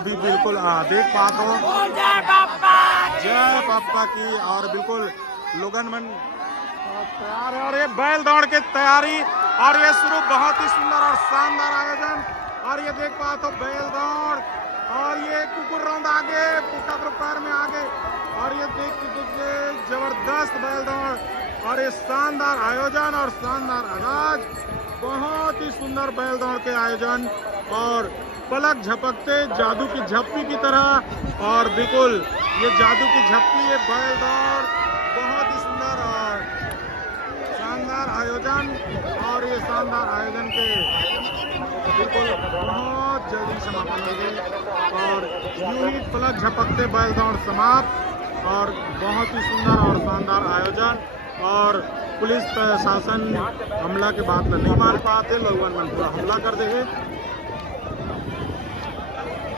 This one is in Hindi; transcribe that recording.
अभी बिल्कुल देख पाते हो जय पापा की। और बिल्कुल लोगन मन तैयार है और ये बैल दौड़ के तैयारी और ये शुरू बहुत ही सुंदर और शानदार आयोजन। और ये देख पाते हो बैल दौड़ और ये कुकुर रौंद आगे पुट्टा पैर में आगे और ये देख जबरदस्त बैल दौड़ और ये शानदार आयोजन और शानदार आगाज। बहुत ही सुंदर बैल दौड़ के आयोजन और पलक झपकते जादू की झप्पी की तरह। और बिल्कुल ये जादू की झप्पी ये बैल दौड़ बहुत ही सुंदर और शानदार आयोजन। और ये शानदार आयोजन के बिल्कुल बहुत जल्दी समापन हो गई और यूं ही पलक झपकते बैल दौड़ समाप्त। और बहुत ही सुंदर और शानदार आयोजन और पुलिस प्रशासन हमला के बाद नहीं मान पाते, लोगों ने पूरा हमला कर देंगे।